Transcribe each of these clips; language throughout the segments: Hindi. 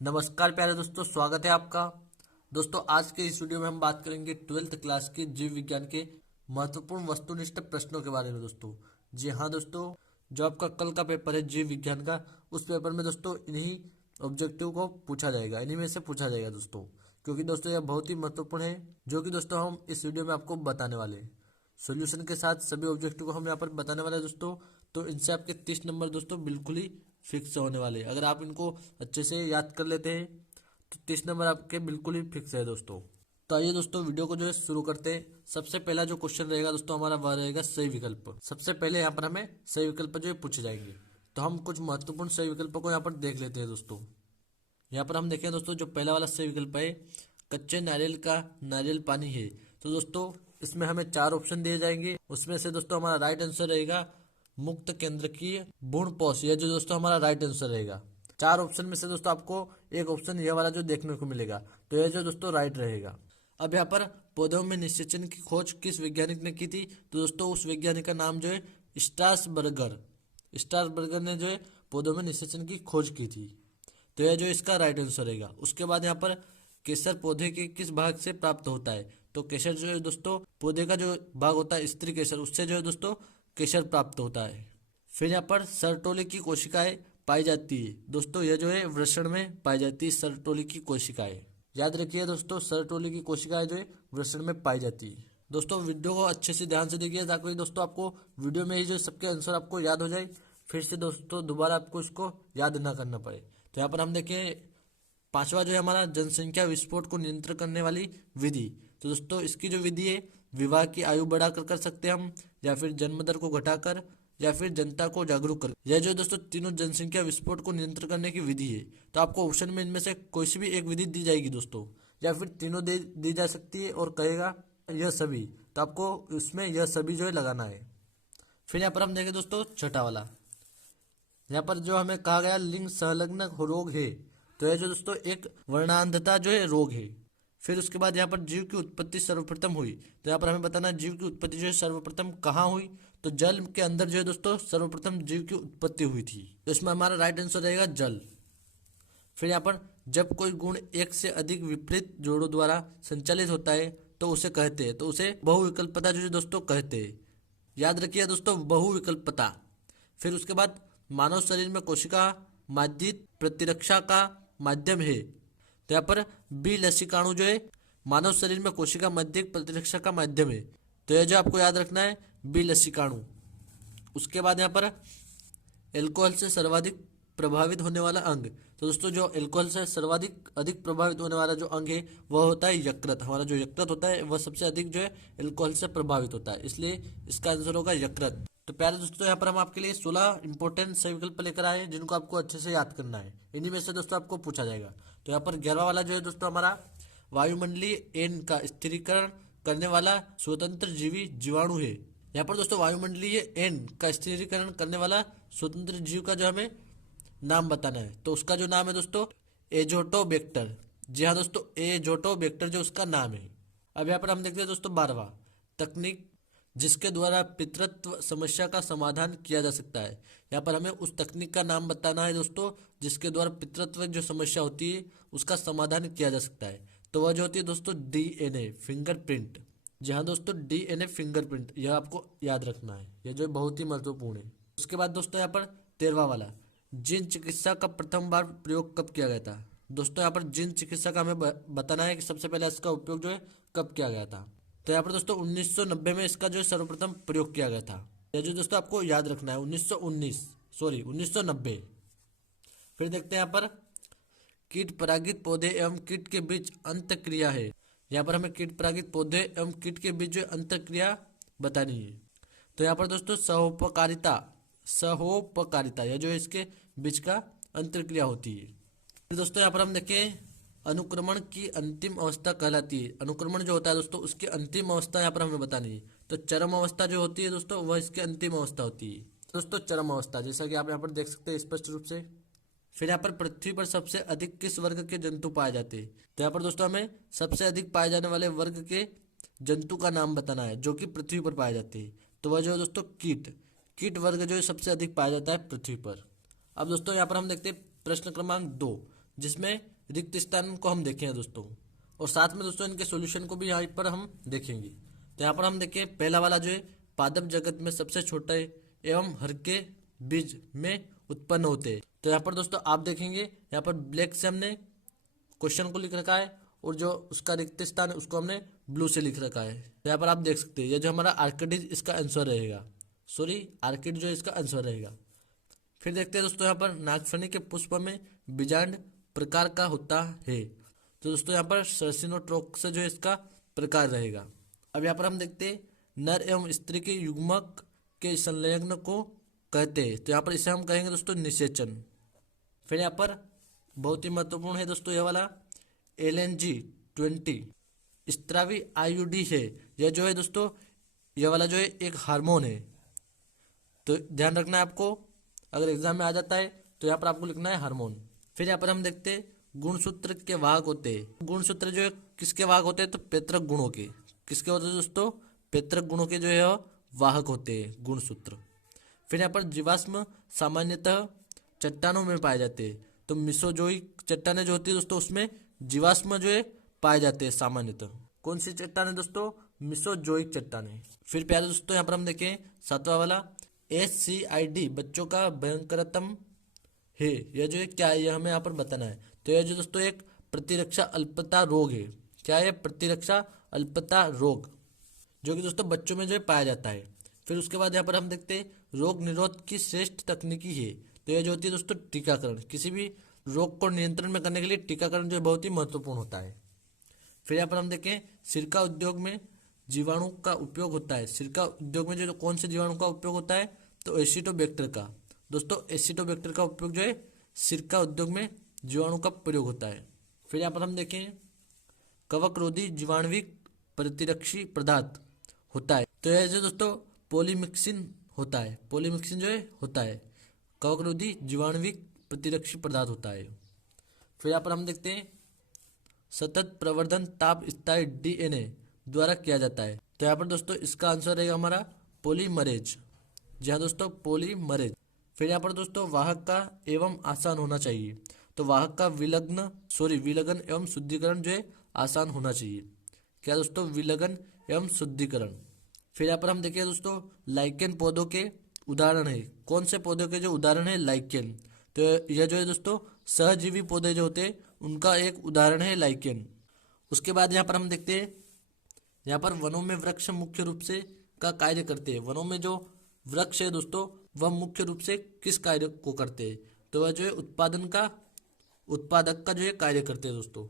नमस्कार प्यारे दोस्तों, स्वागत है आपका। दोस्तों आज के इस वीडियो में हम बात करेंगे 12th क्लास के जीव विज्ञान के महत्वपूर्ण वस्तुनिष्ठ प्रश्नों के बारे में। दोस्तों जी हाँ दोस्तों, जो आपका कल का पेपर है जीव विज्ञान का, उस पेपर में दोस्तों इन्हीं ऑब्जेक्टिव को पूछा जाएगा, इन्हीं में से पूछा जाएगा दोस्तों। क्योंकि दोस्तों यह बहुत ही महत्वपूर्ण है, जो कि दोस्तों हम इस वीडियो में आपको बताने वाले हैं। सोल्यूशन के साथ सभी ऑब्जेक्टिव को हम यहाँ पर बताने वाले हैं दोस्तों। तो इनसे आपके 30 नंबर दोस्तों बिल्कुल ही फिक्स होने वाले हैं। अगर आप इनको अच्छे से याद कर लेते हैं तो 30 नंबर आपके बिल्कुल ही फिक्स है दोस्तों। तो आइए दोस्तों वीडियो को जो है शुरू करते हैं। सबसे पहला जो क्वेश्चन रहेगा दोस्तों हमारा, वह रहेगा सही विकल्प। सबसे पहले यहाँ पर हमें सही विकल्प जो है पूछे जाएंगे। तो हम कुछ महत्वपूर्ण सही विकल्पों को यहाँ पर देख लेते हैं दोस्तों। यहाँ पर हम देखें दोस्तों, जो पहला वाला सही विकल्प है, कच्चे नारियल का नारियल पानी है। तो दोस्तों इसमें हमें 4 ऑप्शन दिए जाएंगे। उसमें से दोस्तों हमारा राइट आंसर रहेगा मुक्त केंद्रकीय भ्रूणपोष। यह जो दोस्तों हमारा राइट आंसर रहेगा। 4 ऑप्शन में से दोस्तों आपको एक ऑप्शन यह वाला जो देखने को मिलेगा, तो यह जो दोस्तों राइट रहेगा। अब यहाँ पर पौधों में निषेचन की खोज किस वैज्ञानिक ने की थी? तो दोस्तों उस वैज्ञानिक का नाम जो है स्ट्रासबर्गर। स्ट्रासबर्गर ने जो है पौधों में निषेचन की खोज की थी। तो यह जो इसका राइट आंसर रहेगा। उसके बाद यहाँ पर केसर पौधे के किस भाग से प्राप्त होता है? तो केसर जो है दोस्तों पौधे का जो भाग होता है, स्त्री केसर, उससे जो है दोस्तों केसर प्राप्त होता है। फिर यहाँ पर सरटोली की कोशिकाएं पाई जाती है। दोस्तों यह जो है वृषण में पाई जाती है सरटोली की कोशिकाएं। याद रखिए दोस्तों, सरटोली की कोशिकाएं जो है वृषण में पाई जाती है। दोस्तों वीडियो को अच्छे से ध्यान से देखिए, ताकि दोस्तों आपको वीडियो में ही जो सबके आंसर आपको याद हो जाए, फिर से दोस्तों दोबारा आपको इसको याद ना करना पड़े। तो यहाँ पर हम देखें, पांचवा जो है हमारा जनसंख्या विस्फोट को नियंत्रित करने वाली विधि। तो दोस्तों इसकी जो विधि है, विवाह की आयु बढ़ाकर कर सकते हैं हम, या फिर जन्म दर को घटाकर, या फिर जनता को जागरूक कर। यह जो दोस्तों तीनों जनसंख्या विस्फोट को नियंत्रित करने की विधि है। तो आपको ऑप्शन में इनमें से कोई सी भी एक विधि दी जाएगी दोस्तों, या फिर तीनों दी जा सकती है और कहेगा यह सभी। तो आपको उसमें यह सभी जो है लगाना है। फिर यहाँ पर हम देखें दोस्तों छठा वाला, यहाँ पर जो हमें कहा गया लिंग संलग्न रोग है। तो यह जो दोस्तों एक वर्णांधता जो है रोग है। फिर उसके बाद यहाँ पर जीव की उत्पत्ति सर्वप्रथम हुई। तो यहाँ पर हमें बताना है जीव की उत्पत्ति जो है सर्वप्रथम कहाँ हुई? तो जल के अंदर जो है दोस्तों सर्वप्रथम जीव की उत्पत्ति हुई थी। तो इसमें हमारा राइट आंसर रहेगा जल। फिर यहाँ पर जब कोई गुण एक से अधिक विपरीत जोड़ों द्वारा संचालित होता है तो उसे कहते हैं, तो उसे बहुविकल्पता जो है दोस्तों कहते हैं। याद रखिए दोस्तों बहुविकल्पता। फिर उसके बाद मानव शरीर में कोशिका माध्यित प्रतिरक्षा का माध्यम है। तो यहाँ पर बी लसीकाणु जो है मानव शरीर में कोशिका माध्यित प्रतिरक्षा का माध्यम है। तो यह जो आपको याद रखना है, बी लसीकाणु। उसके बाद यहाँ पर एल्कोहल से सर्वाधिक प्रभावित होने वाला अंग। तो दोस्तों जो एल्कोहल से सर्वाधिक अधिक प्रभावित होने वाला जो अंग है वह होता है यकृत। हमारा जो यकृत होता है वह सबसे अधिक जो है एल्कोहल से प्रभावित होता है, इसलिए इसका आंसर होगा यकृत। तो प्यारे दोस्तों यहाँ पर हम आपके लिए 16 इंपॉर्टेंट सही विकल्प लेकर आए हैं, जिनको आपको अच्छे से याद करना है। इन्हीं में से दोस्तों आपको पूछा जाएगा। तो यहाँ पर 11वां वाला जो है दोस्तों हमारा, वायुमंडलीय एन का स्थिरीकरण करने वाला स्वतंत्र जीवी जीवाणु है। यहाँ पर दोस्तों वायुमंडलीय एन का स्थिरीकरण करने वाला स्वतंत्र जीव का जो हमें नाम बताना है। तो उसका जो नाम है दोस्तों एजोटोबैक्टर। जी हाँ दोस्तों, एजोटोबैक्टर जो उसका नाम है। अब यहाँ पर हम देखते हैं दोस्तों 12वां, तकनीक जिसके द्वारा पितृत्व समस्या का समाधान किया जा सकता है। यहाँ पर हमें उस तकनीक का नाम बताना है दोस्तों, जिसके द्वारा पितृत्व जो समस्या होती है उसका समाधान किया जा सकता है। तो वह जो होती है दोस्तों डीएनए फिंगरप्रिंट। जी हाँ दोस्तों, डीएनए फिंगरप्रिंट, यह आपको याद रखना है, यह जो बहुत ही महत्वपूर्ण है। उसके बाद दोस्तों यहाँ पर 13वां वाला, जीन चिकित्सा का प्रथम बार प्रयोग कब किया गया था? दोस्तों यहाँ पर जीन चिकित्सा का हमें बताना है कि सबसे पहले इसका उपयोग जो है कब किया गया था। तो यहाँ पर दोस्तों 1990 में इसका जो सर्वप्रथम प्रयोग किया गया था। यह जो दोस्तों आपको याद रखना है 1990। फिर देखते हैं यहाँ पर कीट परागित पौधे एवं कीट के बीच अंतःक्रिया है। यहाँ पर हमें कीट परागित पौधे एवं कीट के बीच जो अंतःक्रिया बतानी है। तो यहाँ पर दोस्तों सहोपकारिता यह जो है इसके बीच का अंतःक्रिया होती है। फिर दोस्तों यहाँ पर हम देखें अनुक्रमण की अंतिम अवस्था कहलाती है। अनुक्रमण जो होता है दोस्तों उसकी अंतिम अवस्था यहाँ पर हमें बतानी है। तो चरम अवस्था जो होती है दोस्तों वह इसकी अंतिम अवस्था होती है। दोस्तों चरम अवस्था, जैसा कि आप यहाँ पर देख सकते हैं स्पष्ट रूप से। फिर यहाँ पर पृथ्वी पर सबसे अधिक किस वर्ग के जंतु पाए जाते हैं? तो यहाँ पर दोस्तों हमें सबसे अधिक पाए जाने वाले वर्ग के जंतु का नाम बताना है जो कि पृथ्वी पर पाए जाते हैं। तो वह जो है दोस्तों कीट वर्ग जो है सबसे अधिक पाया जाता है पृथ्वी पर। अब दोस्तों यहाँ पर हम देखते हैं प्रश्न क्रमांक 2, जिसमें रिक्त स्थान को हम देखेंगे दोस्तों, और साथ में दोस्तों इनके सॉल्यूशन को भी यहाँ पर हम देखेंगे। तो यहाँ पर हम देखें पहला वाला जो है, पादप जगत में सबसे छोटा है एवं हल्के बीज में उत्पन्न होते हैं। तो यहाँ पर दोस्तों आप देखेंगे यहाँ पर ब्लैक से हमने क्वेश्चन को लिख रखा है, और जो उसका रिक्त स्थान है उसको हमने ब्लू से लिख रखा है। तो यहाँ पर आप देख सकते हैं ये जो हमारा आर्किड इसका आंसर रहेगा, सॉरी आर्किड जो है इसका आंसर रहेगा। फिर देखते हैं दोस्तों यहाँ पर नागफनी के पुष्प में बीजांड प्रकार का होता है। तो दोस्तों यहाँ पर सर्सिनोट्रोक्स जो है इसका प्रकार रहेगा। अब यहाँ पर हम देखते हैं नर एवं स्त्री के युग्मक के संलग्न को कहते हैं। तो यहाँ पर इसे हम कहेंगे दोस्तों निषेचन। फिर यहाँ पर बहुत ही महत्वपूर्ण है दोस्तों यह वाला LNG-20 स्त्रावी आयुडी है। यह जो है दोस्तों यह वाला जो है एक हार्मोन है। तो ध्यान रखना है आपको, अगर एग्जाम में आ जाता है तो यहाँ पर आपको लिखना है हार्मोन। फिर यहाँ पर हम देखते हैं गुणसूत्र के वाहक होते हैं। गुणसूत्र जो है किसके वाहक होते हैं, तो पैतृक गुणों के। किसके होते हैं दोस्तों, पैतृक गुणों के जो है वाहक होते हैं गुणसूत्र। फिर यहाँ पर जीवाश्म सामान्यतः चट्टानों में पाए जाते हैं। तो मिसोजोइक चट्टानें जो होती है दोस्तों उसमें जीवाश्म जो है पाए जाते हैं सामान्यतः। कौन सी चट्टानें दोस्तों, मिसोजोइक चट्टानें। फिर प्यारे दोस्तों यहाँ पर हम देखें सातवां वाला SCID बच्चों का भयंकरतम है। यह जो है क्या है, यह हमें यहाँ पर बताना है। तो यह जो दोस्तों एक प्रतिरक्षा अल्पता रोग है। क्या है, प्रतिरक्षा अल्पता रोग, जो कि दोस्तों बच्चों में जो है पाया जाता है। फिर उसके बाद यहाँ पर हम देखते हैं रोग निरोध की श्रेष्ठ तकनीकी है। तो यह जो होती है दोस्तों टीकाकरण। किसी भी रोग को नियंत्रण में करने के लिए टीकाकरण जो है बहुत ही महत्वपूर्ण होता है। फिर यहाँ पर हम देखें सिरका उद्योग में जीवाणु का उपयोग होता है। सिरका उद्योग में जो कौन से जीवाणु का उपयोग होता है, तो एसिटोबैक्टर का। दोस्तों एसिटोबैक्टर का उपयोग जो है सिरका उद्योग में जीवाणु का प्रयोग होता है। फिर यहाँ पर हम देखें कवकरोधी जीवाणुविक प्रतिरक्षी पदार्थ होता है। तो यह जो दोस्तों पॉलीमिक्सिन होता है। पॉलीमिक्सिन जो है होता है कवकरोधी जीवाणुविक प्रतिरक्षी पदार्थ होता है। फिर यहाँ पर हम देखते हैं सतत प्रवर्धन ताप स्थायी DNA द्वारा किया जाता है। तो यहाँ पर दोस्तों इसका आंसर रहेगा हमारा पॉलीमरेज। जी हाँ दोस्तों, पॉलीमरेज। फिर यहाँ पर दोस्तों वाहक का एवं आसान होना चाहिए। तो वाहक का विलगन एवं शुद्धिकरण जो है आसान होना चाहिए। क्या दोस्तों, विलगन एवं शुद्धिकरण। फिर यहाँ पर हम देखिए दोस्तों लाइकेन पौधों के उदाहरण है। कौन से पौधों के जो उदाहरण है, लाइकेन। तो यह जो है दोस्तों सहजीवी पौधे जो होते हैं उनका एक उदाहरण है लाइकेन। उसके बाद यहाँ पर हम देखते हैं यहाँ पर वनों में वृक्ष मुख्य रूप से का कार्य करते हैं। वनों में जो वृक्ष है दोस्तों वह मुख्य रूप से किस कार्य को करते हैं, तो वह जो है उत्पादक का जो है कार्य करते हैं दोस्तों।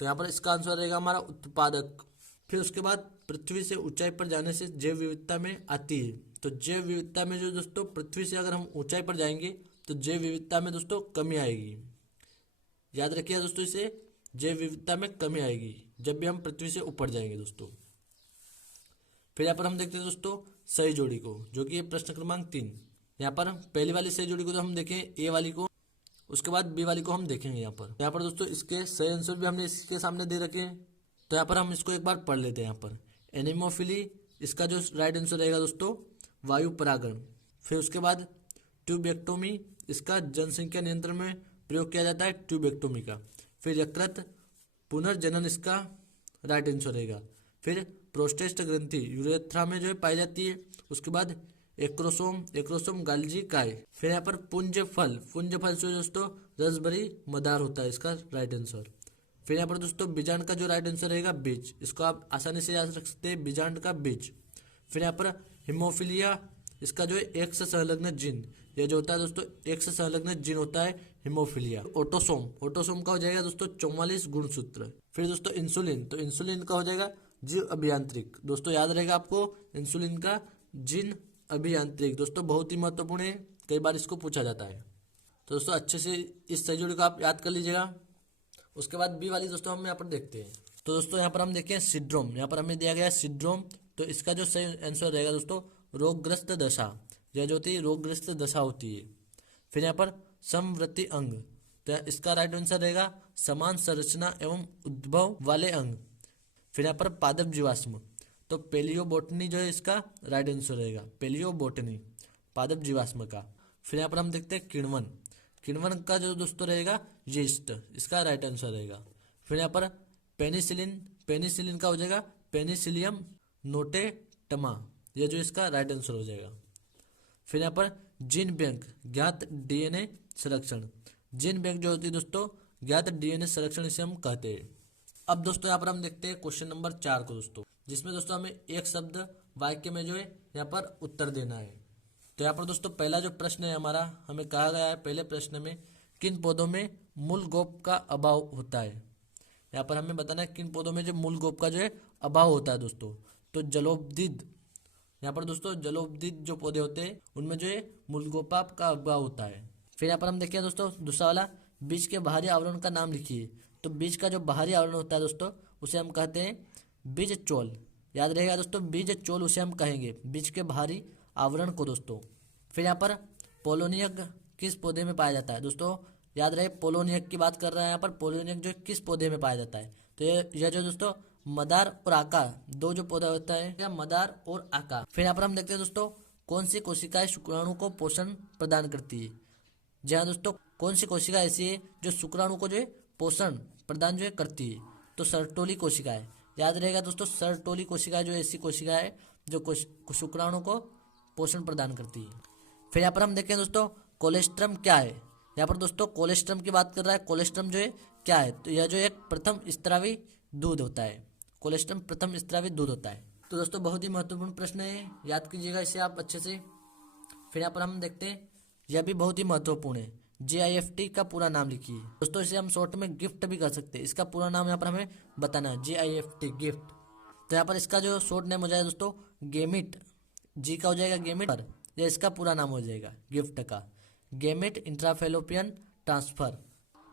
तो यहाँ पर इसका आंसर रहेगा हमारा उत्पादक। फिर उसके बाद पृथ्वी से ऊंचाई पर जाने से जैव विविधता में आती है। तो जैव विविधता में जो दोस्तों पृथ्वी से अगर हम ऊंचाई पर जाएंगे तो जैव विविधता में दोस्तों कमी आएगी। याद रखिए दोस्तों, इसे जैव विविधता में कमी आएगी जब भी हम पृथ्वी से ऊपर जाएंगे दोस्तों। फिर यहाँ पर हम देखते हैं दोस्तों सही जोड़ी को, जो कि प्रश्न क्रमांक 3। यहाँ पर पहली वाली सही जोड़ी को तो हम देखें ए वाली को, उसके बाद बी वाली को हम देखेंगे। यहाँ पर दोस्तों इसके सही आंसर भी हमने इसके सामने दे रखे हैं। तो यहाँ पर हम इसको एक बार पढ़ लेते हैं। यहाँ पर एनिमोफिली, इसका जो राइट आंसर रहेगा दोस्तों वायु परागण। फिर उसके बाद ट्यूबेक्टोमी, इसका जनसंख्या नियंत्रण में प्रयोग किया जाता है ट्यूबेक्टोमी का। फिर यकृत पुनर्जनन, इसका राइट आंसर रहेगा। फिर प्रोस्टेट ग्रंथि यूरेथ्रा में जो है पाई जाती है। उसके बाद एक्रोसोम गाल्जी काय। फिर यहाँ पर पुंज फल से दोस्तों रसभरी मदार होता है, इसका राइट आंसर। फिर यहाँ पर दोस्तों बीजांड का जो राइट आंसर रहेगा बीज, इसको आप आसानी से याद रख सकते हैं, बीजांड का बीज। फिर यहाँ पर हिमोफिलिया, इसका जो है एक से संलग्न जीन, यह जो होता है दोस्तों एक से संलग्न जीन होता है हिमोफिलिया। ऑटोसोम का हो जाएगा दोस्तों 44 गुणसूत्र। फिर दोस्तों इंसुलिन, तो इंसुलिन का हो जाएगा जीव अभियांत्रिक। दोस्तों याद रहेगा आपको इंसुलिन का जीन अभियांत्रिक, दोस्तों बहुत ही महत्वपूर्ण है, कई बार इसको पूछा जाता है। तो दोस्तों अच्छे से इस सही जोड़ी को आप याद कर लीजिएगा। उसके बाद बी वाली दोस्तों हम यहाँ पर देखते हैं। तो दोस्तों यहाँ पर हम देखें सिंड्रोम, यहाँ पर हमें दिया गया सिंड्रोम। तो इसका जो सही आंसर रहेगा दोस्तों रोगग्रस्त दशा, यह जो होती है रोगग्रस्त दशा होती है। फिर यहाँ पर समवृत्ति अंग, तो इसका राइट आंसर रहेगा समान संरचना एवं उद्भव वाले अंग। फिर यहाँ पर पादप जीवाश्म, तो पेलियोबोटनी जो है इसका राइट आंसर रहेगा, पेलियोबोटनी पादप जीवाश्म का। फिर यहाँ पर हम देखते हैं किण्वन किण्वन का जो दोस्तों रहेगा यीस्ट, इसका राइट आंसर रहेगा। फिर यहाँ पर पेनिसिलिन, पेनिसिलिन का हो जाएगा पेनिसिलियम नोटेटमा, ये जो इसका राइट आंसर हो जाएगा। फिर यहाँ पर जीन बैंक, ज्ञात डीएनए संरक्षण, जीन बैंक जो होती है दोस्तों ज्ञात डीएनए संरक्षण इसे हम कहते हैं। अब दोस्तों यहाँ पर हम देखते हैं क्वेश्चन नंबर 4 को दोस्तों, जिसमें दोस्तों हमें एक शब्द वाक्य में जो है यहाँ पर उत्तर देना है। तो यहाँ पर दोस्तों पहला जो प्रश्न है हमारा, हमें कहा गया है पहले प्रश्न में किन पौधों में मूल गोप का अभाव होता है। यहाँ पर हमें बताना है किन पौधों में जो मूल गोप का जो है अभाव होता है दोस्तों। तो जलोपदीद, यहाँ पर दोस्तों जलोपदीद जो पौधे होते हैं उनमें जो है मूलगोपा का अभाव होता है। फिर यहाँ पर हम देखिए दोस्तों दूसरा वाला, बीज के बाहरी आवरण का नाम लिखिए। तो बीज का जो बाहरी आवरण होता है दोस्तों उसे हम कहते हैं बीज चोल, याद रहेगा दोस्तों बीज चोल उसे हम कहेंगे, बीज के बाहरी आवरण को दोस्तों। फिर यहाँ पर पोलोनियक किस पौधे में पाया जाता है दोस्तों, याद रहे पोलोनियक की बात कर रहे हैं यहाँ पर, पोलोनियक जो किस पौधे में पाया जाता है। तो यह जो दोस्तों मदार और आका, दो जो पौधा होता है या मदार और आका। फिर यहाँ पर हम देखते हैं दोस्तों कौन सी कोशिकाएं शुक्राणु को पोषण प्रदान करती है। जी हाँ दोस्तों, कौन सी कोशिका ऐसी है जो शुक्राणु को जो है पोषण प्रदान जो है करती है। तो सरटोली कोशिकाएं, याद रहेगा दोस्तों सरटोली कोशिकाएं जो ऐसी कोशिका है जो शुक्राणु को पोषण प्रदान करती है। फिर यहाँ पर हम देखें दोस्तों कोलेस्ट्रम क्या है। यहाँ पर दोस्तों कोलेस्ट्रम की बात कर रहा है, कोलेस्ट्रम जो है क्या है, तो यह जो एक प्रथम स्त्रावी दूध होता है, कोलेस्ट्रम प्रथम स्त्रावी दूध होता है। तो दोस्तों बहुत ही महत्वपूर्ण प्रश्न है, याद कीजिएगा इसे आप अच्छे से। फिर यहाँ पर हम देखते हैं, यह भी बहुत ही महत्वपूर्ण है, GIFT का पूरा नाम लिखिए दोस्तों। इसे हम शॉर्ट में गिफ्ट भी कर सकते हैं, इसका पूरा नाम यहाँ पर हमें बताना है GIFT गिफ्ट। तो यहाँ पर इसका जो शॉर्ट नेम हो जाएगा दोस्तों गेमिट, जी का हो जाएगा गेमिट पर, यह इसका पूरा नाम हो जाएगा गिफ्ट का, गेमिट इंट्राफेलोपियन ट्रांसफर।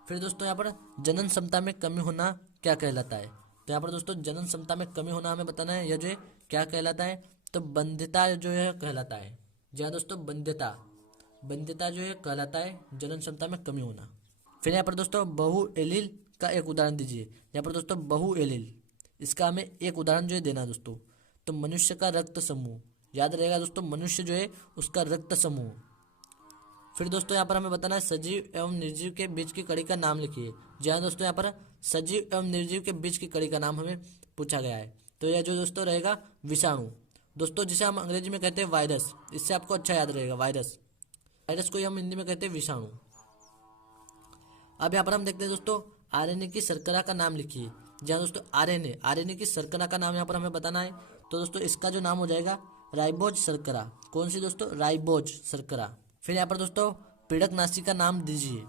फिर दोस्तों यहाँ पर जनन क्षमता में कमी होना क्या कहलाता है। तो यहाँ पर दोस्तों जनन क्षमता में कमी होना हमें बताना है, यह जो है क्या कहलाता है, तो बंध्यता जो है कहलाता है। जी हाँ दोस्तों बंध्यता, बंध्यता जो है कहलाता है जनन क्षमता में कमी होना। फिर यहाँ पर दोस्तों बहु एलील का एक उदाहरण दीजिए। यहाँ पर दोस्तों बहु एलील, इसका हमें एक उदाहरण जो है देना दोस्तों। तो मनुष्य का रक्त समूह, याद रहेगा दोस्तों मनुष्य जो है उसका रक्त समूह। फिर दोस्तों यहाँ पर हमें बताना है सजीव एवं निर्जीव के बीच की कड़ी का नाम लिखिए। जी हाँ दोस्तों यहाँ पर सजीव एवं निर्जीव के बीच की कड़ी का नाम हमें पूछा गया है। तो यह जो दोस्तों रहेगा विषाणु दोस्तों, जिसे हम अंग्रेजी में कहते हैं वायरस, इससे आपको अच्छा याद रहेगा वायरस, वायरस को हम हिंदी में कहते हैं विषाणु। अब यहाँ पर हम देखते हैं दोस्तों RNA की शर्करा का नाम लिखिए। जी हाँ दोस्तों RNA की शर्करा का नाम यहाँ पर हमें बताना है। तो दोस्तों इसका जो नाम हो जाएगा राइबोज शर्करा। कौन सी दोस्तों, राइबोज शर्करा। फिर यहाँ पर दोस्तों पीड़कनाशी का नाम दीजिए।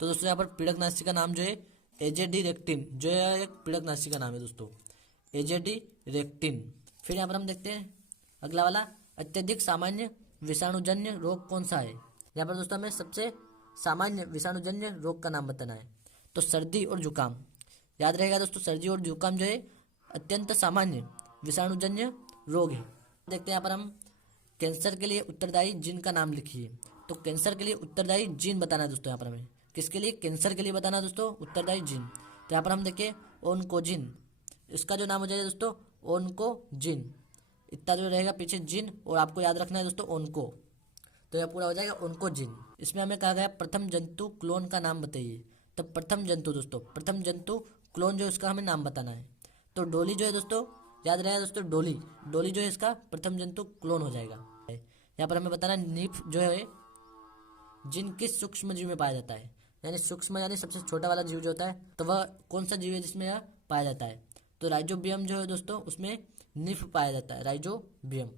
तो दोस्तों यहाँ पर पीड़कनाशी का नाम जो है AZD रेक्टिन, जो है एक पीड़कनाशी का नाम है दोस्तों, AZD रेक्टिन। फिर यहाँ पर हम देखते हैं अगला वाला, अत्यधिक सामान्य विषाणुजन्य रोग कौन सा है। यहाँ पर दोस्तों हमें सबसे सामान्य विषाणुजन्य रोग का नाम बताना है। तो सर्दी और जुकाम, याद रहेगा दोस्तों सर्दी और जुकाम जो है अत्यंत सामान्य विषाणुजन्य रोग है। देखते हैं यहाँ पर हम कैंसर के लिए उत्तरदायी जीन का नाम लिखिए। तो कैंसर के लिए उत्तरदायी जीन बताना है दोस्तों। यहाँ पर हमें किसके लिए, कैंसर के लिए बताना है दोस्तों उत्तरदायी जीन। तो यहाँ पर हम देखें ओन्कोजिन, इसका जो नाम हो जाएगा दोस्तों ओन्कोजिन, इतना जो रहेगा पीछे जीन, और आपको याद रखना है दोस्तों ओन्को, तो यह पूरा हो जाएगा ओन्कोजिन। इसमें हमें कहा गया प्रथम जंतु क्लोन का नाम बताइए। तो प्रथम जंतु दोस्तों, प्रथम जंतु क्लोन जो इसका हमें नाम बताना है। तो डोली जो है दोस्तों, याद रहेगा दोस्तों डोली जो है इसका प्रथम जंतु क्लोन हो जाएगा। यहाँ पर हमें बताना है नीफ जो है जिन किस सूक्ष्म जीव में पाया जाता है, यानी सूक्ष्म यानी सबसे छोटा वाला जीव जो होता है, तो वह कौन सा जीव है जिसमें यह पाया जाता है। तो राइजोबियम जो है दोस्तों उसमें निफ पाया जाता है, राइजोबियम।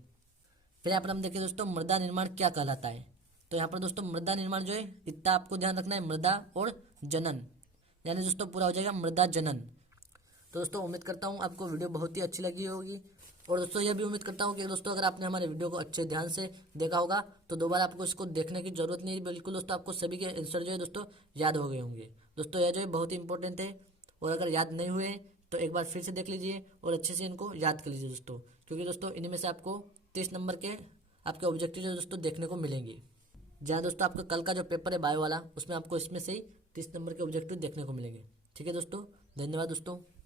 फिर यहाँ पर हम देखें दोस्तों मृदा निर्माण क्या कहलाता है। तो यहाँ पर दोस्तों मृदा निर्माण जो है इतना आपको ध्यान रखना है, मृदा और जनन, यानी दोस्तों पूरा हो जाएगा मृदा जनन। तो दोस्तों उम्मीद करता हूँ आपको वीडियो बहुत ही अच्छी लगी होगी, और दोस्तों यह भी उम्मीद करता हूँ कि दोस्तों अगर आपने हमारे वीडियो को अच्छे ध्यान से देखा होगा तो दोबारा आपको इसको देखने की जरूरत नहीं है, बिल्कुल दोस्तों आपको सभी के आंसर जो है दोस्तों याद हो गए होंगे। दोस्तों यह जो है बहुत ही इंपॉर्टेंट है, और अगर याद नहीं हुए तो एक बार फिर से देख लीजिए और अच्छे से इनको याद कर लीजिए दोस्तों, क्योंकि दोस्तों इन्हीं में से आपको 30 नंबर के आपके ऑब्जेक्टिव जो दोस्तों देखने को मिलेंगे। जहाँ दोस्तों आपका कल का जो पेपर है बायो वाला, उसमें आपको इसमें से ही 30 नंबर के ऑब्जेक्टिव देखने को मिलेंगे। ठीक है दोस्तों, धन्यवाद दोस्तों।